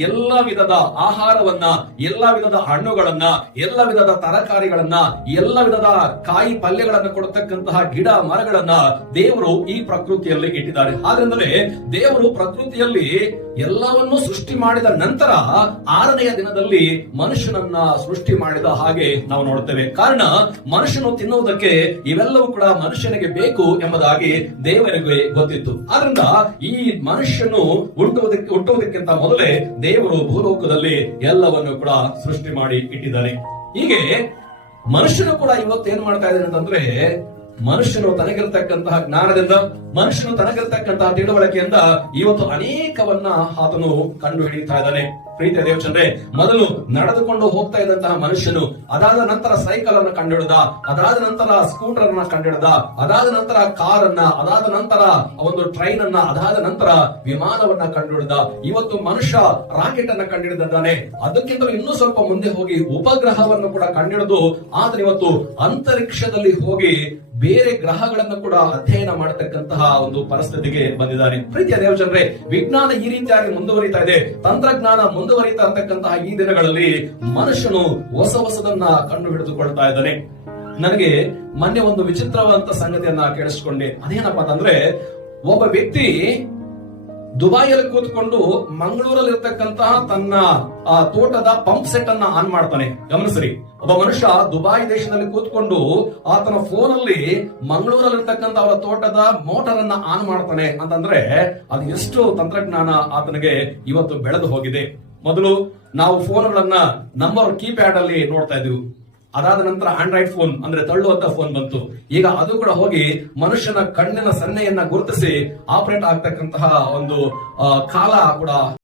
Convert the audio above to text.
ಎಲ್ಲ ವಿಧದ ಆಹಾರವನ್ನ, ಎಲ್ಲ ವಿಧದ ಹಣ್ಣುಗಳನ್ನ, ಎಲ್ಲ ವಿಧದ ತರಕಾರಿಗಳನ್ನ, ಎಲ್ಲ ವಿಧದ ಕಾಯಿ ಪಲ್ಯಗಳನ್ನ ಕೊಡತಕ್ಕಂತಹ ಗಿಡ ಮರಗಳನ್ನ ದೇವರು ಈ ಪ್ರಕೃತಿಯಲ್ಲಿ ಇಟ್ಟಿದ್ದಾರೆ. ಆದ್ರಿಂದಲೇ ದೇವರು ಪ್ರಕೃತಿಯಲ್ಲಿ ಎಲ್ಲವನ್ನೂ ಸೃಷ್ಟಿ ಮಾಡಿದ ನಂತರ 6ನೆಯ ದಿನದಲ್ಲಿ ಮನುಷ್ಯನನ್ನ ಸೃಷ್ಟಿ ಮಾಡಿದ ಹಾಗೆ ನಾವು ನೋಡ್ತೇವೆ. ಕಾರಣ ಮನುಷ್ಯನು ತಿನ್ನುವುದಕ್ಕೆ ಇವೆಲ್ಲವೂ ಕೂಡ ಮನುಷ್ಯನಿಗೆ ಬೇಕು ಎಂಬುದಾಗಿ ದೇವರಿಗೆ ಗೊತ್ತಿತ್ತು. ಆದ್ರಿಂದ ಈ ಮನುಷ್ಯನು ಹುಟ್ಟುವುದಕ್ಕಿಂತ ಮೊದಲೇ ದೇವರು ಭೂಲೋಕದಲ್ಲಿ ಎಲ್ಲವನ್ನು ಕೂಡ ಸೃಷ್ಟಿ ಮಾಡಿ ಇಟ್ಟಿದ್ದಾನೆ. ಹೀಗೆ ಮನುಷ್ಯನು ಕೂಡ ಇವತ್ತೇನ್ ಮಾಡ್ತಾ ಇದ್ದಾನೆ ಅಂತಂದ್ರೆ, ಮನುಷ್ಯನು ತನಗಿರ್ತಕ್ಕಂತಹ ಜ್ಞಾನದಿಂದ, ಮನುಷ್ಯನು ತನಗಿರ್ತಕ್ಕಂತಹ ತಿಳುವಳಿಕೆಯಿಂದ ಇವತ್ತು ಅನೇಕವನ್ನ ಆತನು ಕಂಡು ಹಿಡಿಯುತ್ತಾ ಇದ್ದಾನೆ. ಪ್ರೀತಿಯ ದೇವಚಂದ್ರೆ, ಮೊದಲು ನಡೆದುಕೊಂಡು ಹೋಗ್ತಾ ಇದ್ದಂತಹ ಮನುಷ್ಯನು ಅದಾದ ನಂತರ ಸೈಕಲ್ ಅನ್ನು ಕಂಡುಹಿಡಿದ, ಅದಾದ ನಂತರ ಸ್ಕೂಟರ್ ಅನ್ನ ಕಂಡುಹಿಡಿದ, ಅದಾದ ನಂತರ ಕಾರ್ ಅನ್ನ, ಅದಾದ ನಂತರ ಒಂದು ಟ್ರೈನ್ ಅನ್ನ, ಅದಾದ ನಂತರ ವಿಮಾನವನ್ನ ಕಂಡುಹಿಡಿದ. ಇವತ್ತು ಮನುಷ್ಯ ರಾಕೆಟ್ ಅನ್ನ ಕಂಡುಹಿಡಿದಿದ್ದಾನೆ. ಅದಕ್ಕಿಂತ ಇನ್ನೂ ಸ್ವಲ್ಪ ಮುಂದೆ ಹೋಗಿ ಉಪಗ್ರಹವನ್ನು ಕೂಡ ಕಂಡುಹಿಡಿದು ಆತನ ಇವತ್ತು ಅಂತರಿಕ್ಷದಲ್ಲಿ ಹೋಗಿ ಬೇರೆ ಗ್ರಹಗಳನ್ನು ಕೂಡ ಅಧ್ಯಯನ ಮಾಡತಕ್ಕಂತಹ ಒಂದು ಪರಿಸ್ಥಿತಿಗೆ ಬಂದಿದ್ದಾನೆ. ಪ್ರೀತಿಯ ದೇವಜನರೇ, ವಿಜ್ಞಾನ ಈ ರೀತಿಯಾಗಿ ಮುಂದುವರಿತಾ ಇದೆ, ತಂತ್ರಜ್ಞಾನ ಮುಂದುವರಿತಾ ಇರತಕ್ಕಂತಹ ಈ ದಿನಗಳಲ್ಲಿ ಮನುಷ್ಯನು ಹೊಸದನ್ನ ಕಂಡು ಹಿಡಿದುಕೊಳ್ತಾ ಇದ್ದಾನೆ. ನನಗೆ ಮೊನ್ನೆ ಒಂದು ವಿಚಿತ್ರವಾದಂತ ಸಂಗತಿಯನ್ನ ಕೇಳಿಸ್ಕೊಂಡೆ. ಅದೇನಪ್ಪ ಅಂತಂದ್ರೆ, ಒಬ್ಬ ವ್ಯಕ್ತಿ ದುಬೈಯಲ್ಲಿ ಕೂತ್ಕೊಂಡು ಮಂಗಳೂರಲ್ಲಿ ಇರತಕ್ಕಂತಹ ತನ್ನ ತೋಟದ ಪಂಪ್ ಸೆಟ್ ಅನ್ನ ಆನ್ ಮಾಡ್ತಾನೆ. ಗಮನಿಸ್ರಿ, ಒಬ್ಬ ಮನುಷ್ಯ ದುಬೈ ದೇಶದಲ್ಲಿ ಕೂತ್ಕೊಂಡು ಆತನ ಫೋನ್ ಅಲ್ಲಿ ಮಂಗಳೂರಲ್ಲಿ ಇರ್ತಕ್ಕಂಥ ಅವರ ತೋಟದ ಮೋಟಾರ್ ಅನ್ನ ಆನ್ ಮಾಡ್ತಾನೆ ಅಂತಂದ್ರೆ ಅದು ಎಷ್ಟು ತಂತ್ರಜ್ಞಾನ ಆತನಿಗೆ ಇವತ್ತು ಬೆಳೆದು ಹೋಗಿದೆ. ಮೊದಲು ನಾವು ಫೋನ್ಗಳನ್ನ ನಂಬರ್ ಕೀಪ್ಯಾಡ್ ಅಲ್ಲಿ ನೋಡ್ತಾ ಇದ್ವಿ. ಅದಾದ ನಂತರ ಆಂಡ್ರಾಯ್ಡ್ ಫೋನ್ ಅಂದ್ರೆ ತಳ್ಳುವಂತ ಫೋನ್ ಬಂತು. ಈಗ ಅದು ಕೂಡ ಹೋಗಿ ಮನುಷ್ಯನ ಕಣ್ಣಿನ ಸನ್ನೆಯನ್ನ ಗುರುತಿಸಿ ಆಪರೇಟ್ ಆಗ್ತಕ್ಕಂತಹ ಒಂದು ಕಾಲ ಕೂಡ